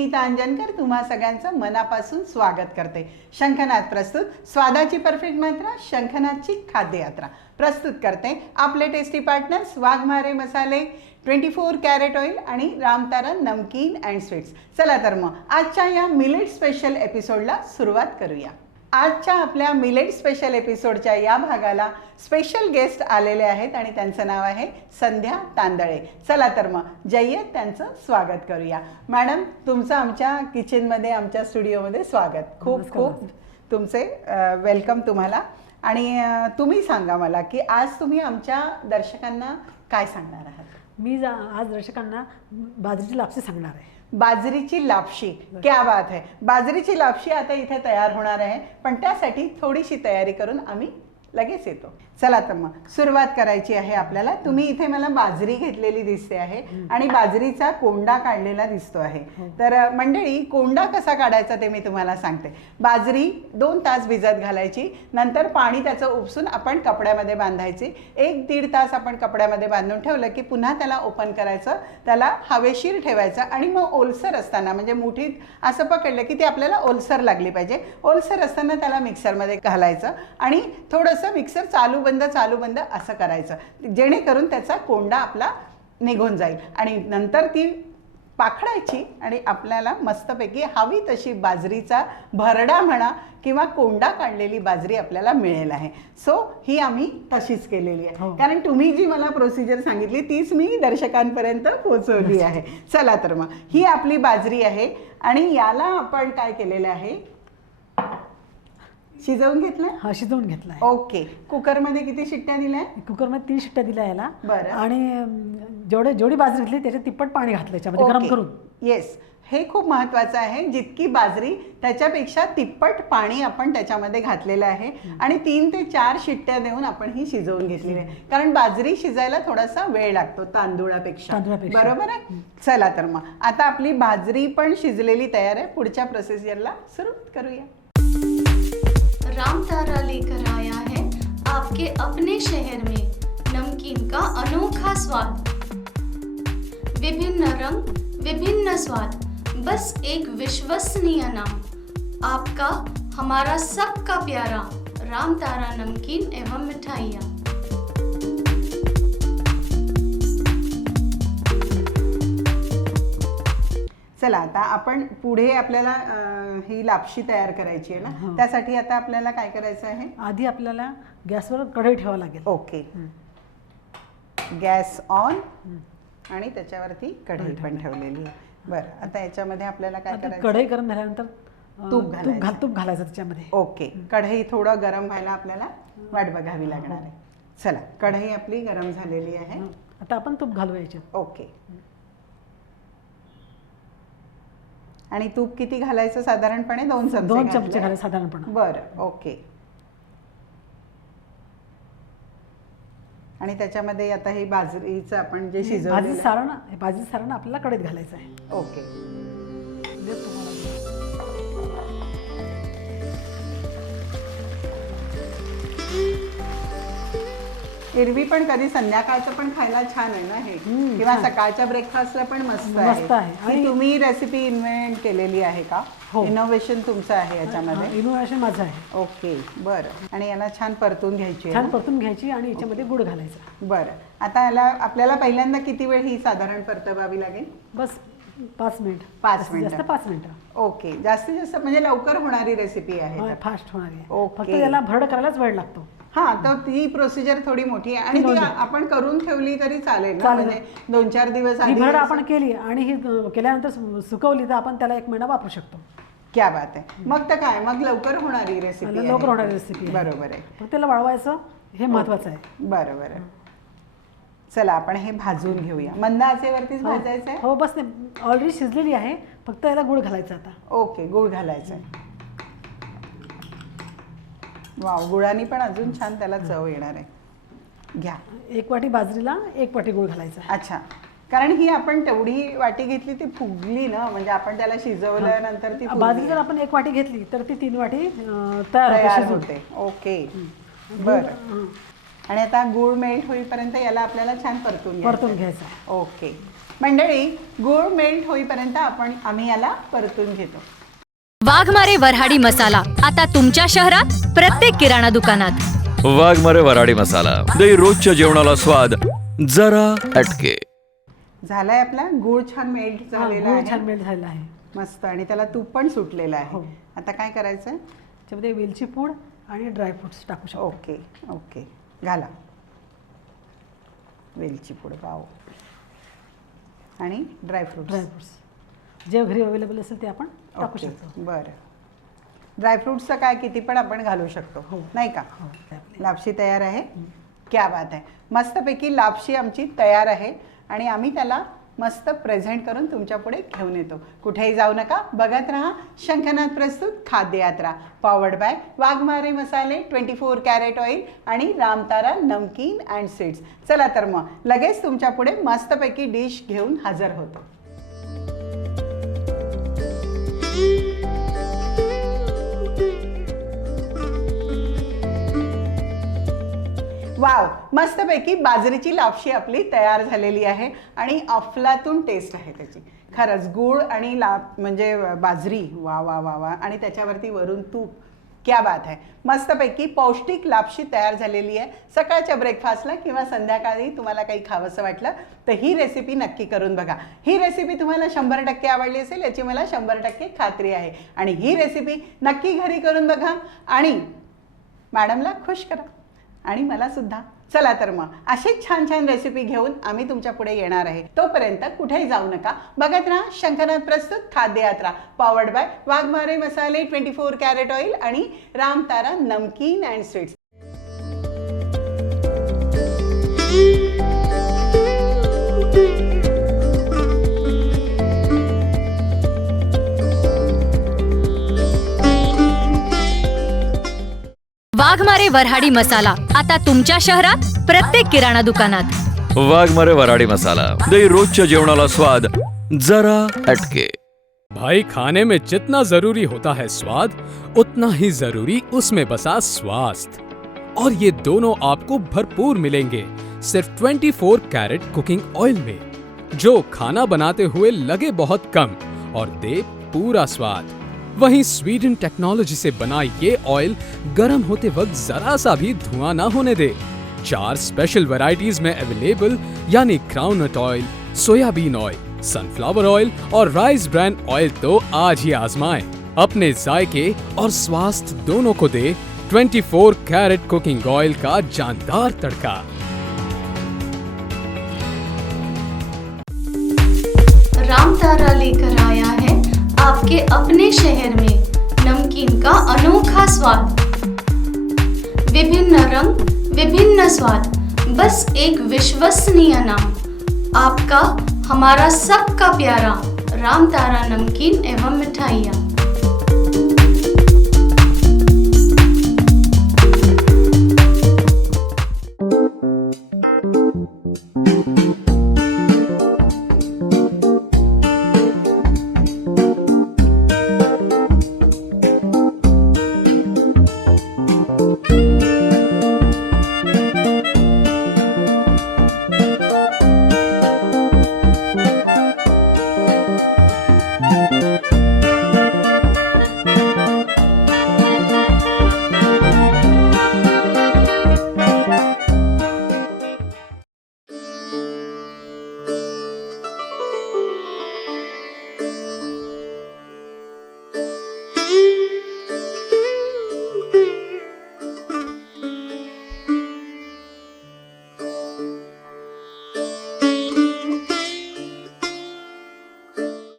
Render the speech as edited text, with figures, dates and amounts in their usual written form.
स्मिता अंजनकर तुम्हा सगळ्यांचं मनापासून स्वागत करते। शंखनाद प्रस्तुत, स्वादाची परफेक्ट मात्रा, शंखनादची खाद्ययात्रा प्रस्तुत करते आपले टेस्टी पार्टनर्स वाघमारे मसाले, 24 कॅरेट ऑइल आणि रामतारा नमकीन अँड स्वीट्स। चला तर मग आजच्या या मिलेट स्पेशल एपिसोडला सुरुवात करूया। आजच्या आपल्या मिलेट स्पेशल एपिसोडच्या या भागाला स्पेशल गेस्ट आलेले आहेत आणि त्यांचं नाव आहे संध्या तांदळे। चला तर मग जय्यत त्यांचं स्वागत करूया। मॅडम, तुमचं आमच्या किचनमध्ये, आमच्या स्टुडिओमध्ये स्वागत। खूप खूप तुमचे वेलकम तुम्हाला। आणि तुम्ही सांगा मला की आज तुम्ही आमच्या दर्शकांना काय सांगणार आहात? मी आज दर्शकांना बाजरीची लापशी सांगणार आहे। बाजरीची लापशी, क्या बात है। बाजरीची लापशी आता इथे तयार होणार आहे, पण त्यासाठी थोडीशी तयारी करून आम्ही लगेच येतो। चला तर मग सुरुवात करायची आहे आपल्याला। तुम्ही इथे मला बाजरी घेतलेली दिसते आहे आणि बाजरीचा कोंडा काढलेला दिसतो आहे। तर मंडळी, कोंडा कसा काढायचा ते मी तुम्हाला सांगते। बाजरी 2 तास भिजत घालायची, नंतर पाणी त्याचं उपसून आपण कपड्यामध्ये बांधायची। 1-1.5 तास आपण कपड्यामध्ये बांधून ठेवलं की पुन्हा त्याला ओपन करायचं, त्याला हवेशीर ठेवायचं आणि मग ओलसर असताना, म्हणजे मुठीत असं पकडलं की ते आपल्याला ओलसर लागली पाहिजे, ओलसर असताना त्याला मिक्सरमध्ये घालायचं आणि थोडंसं मिक्सर चालू बंद असं करायचं, जेणेकरून त्याचा कोंडा आपला निघून जाईल। आणि नंतर ती पाखडायची आणि आपल्याला मस्तपैकी हवी तशी बाजरीचा भरडा म्हणा किंवा कोंडा काढलेली बाजरी आपल्याला मिळेल आहे। सो ही आम्ही तशीच केलेली आहे, कारण तुम्ही जी मला प्रोसिजर सांगितली तीच मी दर्शकांपर्यंत पोहोचवली आहे। चला तर मग ही आपली बाजरी आहे आणि याला आपण काय केलेलं आहे, शिजवून घेतलं। हा, शिजवून घेतला आहे। ओके। कुकरमध्ये किती शिट्ट्या दिल्या? कुकरमध्ये 3 शिट्ट्या दिल्या याला। बरं। आणि जेवढी बाजरी घेतली त्याच्यात तिप्पट पाणी घातलं याच्यामध्ये गरम करून। येस, हे खूप महत्त्वाचं आहे। जितकी बाजरी त्याच्यापेक्षा तिप्पट पाणी आपण त्याच्यामध्ये घातलेलं आहे आणि 3 ते 4 शिट्ट्या देऊन आपण ही शिजवून घेतलेली आहे, कारण बाजरी शिजायला थोडासा वेळ लागतो तांदूळापेक्षा, बरोबर आहे। चला तर मग आता आपली बाजरी पण शिजलेली तयार आहे। पुढच्या प्रोसिजरला सुरुवात करूया। रामतारा लेकर आया है आपके अपने शहर में नमकीन का अनोखा स्वाद। विभिन्न रंग, विभिन्न स्वाद, बस एक विश्वसनीय नाम, आपका हमारा सबका प्यारा रामतारा नमकीन एवं मिठाइयाँ। चला आता आपण पुढे आपल्याला ही लापशी तयार करायची आहे ना, त्यासाठी आता आपल्याला काय करायचं आहे? आधी आपल्याला गॅसवर कढई ठेवावं लागेल। ओके, गॅस ऑन आणि त्याच्यावरती कढई पण ठेवलेली आहे। बरं, आता याच्यामध्ये आपल्याला काय करायचं? कढई गरम झाल्यानंतर तूप घालायचं त्याच्यामध्ये। ओके, कढई थोडं गरम व्हायला आपल्याला वाट बघावी लागणार आहे। चला, कढई आपली गरम झालेली आहे। आता आपण तूप घालूया याच्यात। ओके, आणि तूप किती घालायचं? साधारणपणे 2 चमचे घालायचं साधारणपणे। बरं, ओके। आणि त्याच्यामध्ये आता हे बाजरीचं आपण जे शिजवलेलं भाजी सारण आपल्याला कढईत घालायचं आहे। ओके। एरवी पण कधी संध्याकाळचं पण खायला छान आहे ना हे, किंवा सकाळच्या ब्रेकफास्टला पण मस्त आहे। आणि तुम्ही रेसिपी इन्व्हेंट केलेली आहे का? इनोव्हेशन तुमचं आहे याच्यामध्ये? इनोव्हेशन माझं आहे। ओके, बरं। आणि याला छान परतून घ्यायची आणि याच्यामध्ये गुळ घालायचा। बरं, आता याला आपल्याला पहिल्यांदा किती वेळ ही साधारण परतवावी लागेल? बस 5 मिनिट। 5 मिनिट, जास्त 5 मिनिटं। ओके, जास्तीत जास्त म्हणजे लवकर होणारी रेसिपी आहे, फास्ट होणारी आहे। ओके। फक्त याला भरड करायलाच वेळ लागतो। हा, तर ती प्रोसिजर थोडी मोठी आहे आणि ती आपण करून ठेवली तरी चालेल ना, म्हणजे 2-4 दिवस आधी भरड आपण केली आणि ही केल्यानंतर सुकवली तर आपण त्याला 1 महिना वापरू शकतो। क्या बात आहे। मग तर काय, मग लवकर होणारी रेसिपी आहे। बरोबर आहे, फक्त त्याला वाळवायचं हे महत्वाचं आहे। बरोबर आहे। चला आपण हे भाजून घेऊया। मंद आचेवरतीच भाजायचं आहे? हो, बस ऑलरेडी शिजलेली आहे, फक्त याला गुळ घालायचा आता। ओके, गुळ घालायचं आहे। वाव, गुळाने पण अजून छान त्याला चव येणार आहे। घ्या। 1 वाटी बाजरीला 1 वाटी गुळ घालायचा। अच्छा, कारण ही आपण तेवढी वाटी घेतली ती फुगली ना, म्हणजे आपण त्याला शिजवल्यानंतर ती बाजरी जर आपण 1 वाटी घेतली तर ती 3 वाटी तयार होते। ओके, बरं। आणि आता गूळ मेल्ट होईपर्यंत याला आपल्याला छान परतून घ्यायचं। ओके। मंडळी, गूळ मेल्ट होईपर्यंत आम्ही याला परतून घेतो. वाघमारे वऱ्हाडी मसाला आता तुमच्या शहरात प्रत्येक किराणा दुकानात. वाघमारे वऱ्हाडी मसाला दे रोजच्या जेवणाला स्वाद जरा अटके. झालाय आपला गूळ छान मेल्ट झालेला गूळ छान आहे मेल्ट झालेला आहे. मस्त, आणि त्याला तूप पण सुटलेलं आहे. हो. आता काय करायचं? त्याच्यामध्ये वेलची पूड आणि ड्रायफ्रुट्स टाकू शकतो. ओके ओके, घाला वेलची पूड, वाव, आणि ड्रायफ्रुट्स. ड्रायफ्रुट्स जे घरी अवेलेबल असेल ते आपण टाकू ओके, शकतो. बरं. ड्रायफ्रुट्सचं काय किती पण आपण घालू शकतो, हो. नाही का? हो. लापशी तयार आहे. क्या बात आहे. मस्तपैकी लापशी आमची तयार आहे आणि आम्ही त्याला मस्त प्रेझेंट करून तुमच्या पुढे घेऊन येतो. कुठेही जाऊ नका, बघत राहा शंखनाद प्रस्तुत खाद्य यात्रा, पॉवर्ड बाय वाघमारे मसाले, 24 कॅरेट ऑइल आणि रामतारा नमकीन अँड स्वीट्स. चला तर मग लगेच तुमच्या पुढे मस्तपैकी डिश घेऊन हजर होतो. वाव, मस्तपैकी बाजरीची लापशी आपली तयार झालेली आहे आणि अफलातून टेस्ट आहे त्याची. खरंच गूळ आणि म्हणजे बाजरी, वा वा वा वा, आणि त्याच्यावरती वरून तूप, क्या बात आहे. मस्तपैकी पौष्टिक लापशी तयार झालेली आहे. सकाळच्या ब्रेकफास्टला किंवा संध्याकाळी तुम्हाला काही खावंसं वाटलं तर ही रेसिपी नक्की करून बघा. ही रेसिपी तुम्हाला 100% आवडली असेल याची मला 100% खात्री आहे. आणि ही रेसिपी नक्की घरी करून बघा आणि मॅडमला खुश करा आणि मला सुद्धा. चला तर मग अशीच छान छान रेसिपी घेऊन आम्ही तुमच्या पुढे येणार आहे. तोपर्यंत कुठेही जाऊ नका, बघत राहा शंखनाद प्रस्तुत खाद्य यात्रा, पॉवर्ड बाय वाघमारे मसाले, 24 कॅरेट ऑइल आणि रामतारा नमकीन अँड स्वीट्स. वाघमारे वऱ्हाडी मसाला आता तुमच्या शहरात प्रत्येक किराणा दुकानात. वाघमारे वऱ्हाडी मसाला दे रोजच्या जेवणाला स्वाद जरा अटके. भाई, खाने में जितना जरूरी होता है स्वाद, उतना ही जरूरी उसमें बसा स्वास्थ्य, और ये दोनों आपको भरपूर मिलेंगे सिर्फ 24 कैरेट कुकिंग ऑयल में, जो खाना बनाते हुए लगे बहुत कम और दे पूरा स्वाद. वहीं स्वीडन टेक्नोलॉजी से बना ये ऑयल गर्म होते वक्त जरा सा भी धुआं ना होने दे. 4 स्पेशल वैरायटीज में अवेलेबल, यानी groundnut oil, soybean oil, sunflower oil और राइस ब्रांड ऑयल. तो आज ही आजमाएं. अपने जायके और स्वास्थ्य दोनों को दे 24 कैरेट कुकिंग ऑयल का जानदार तड़का. रामतारा लेकर आया है आपके अपने शहर में नमकीन का अनोखा स्वाद. विभिन्न रंग, विभिन्न स्वाद, बस एक विश्वसनीय नाम. आपका, हमारा सबका प्यारा रामतारा नमकीन एवं मिठाइयाँ.